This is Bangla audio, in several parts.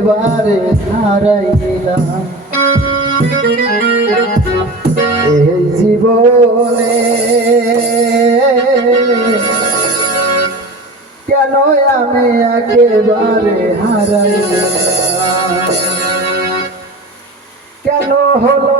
বারে হারাইলাম এই জীবনে কেন আমি একেবারে হারাইলাম কেন হলো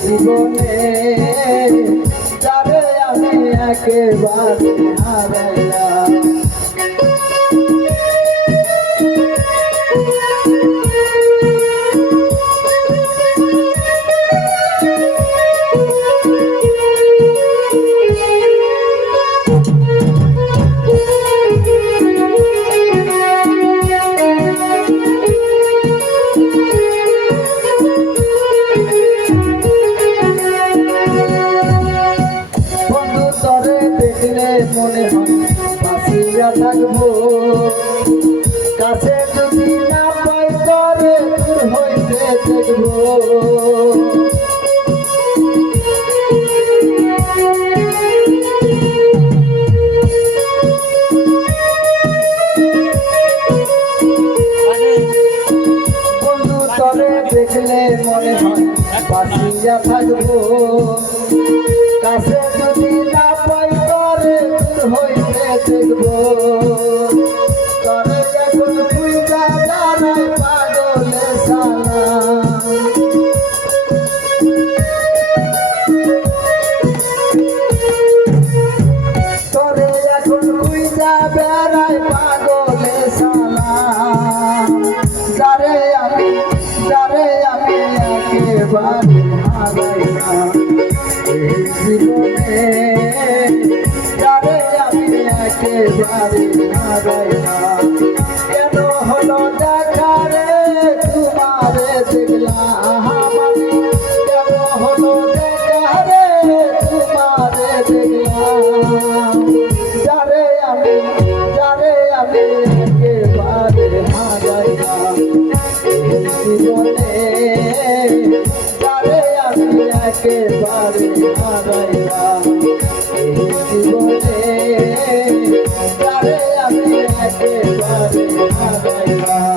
জীবনে যাবে আমি একেবারে হারাইলা কাছে যদি না পাই তরে দূর হইতে দেখব। দেখলে মনে হয় বাসিয়া থাকব। কাছে যদি না পাই তরে দূর হইতে দেখব তবে এখন তুই দাঁড়ায় পাগলে সালা। তরে এখন তুই যা বেড়ায় পাগল একেবারে হারাই না। কেন হলো দেখা রে? তোমারে দেখলাম। একেবারে হারাইবা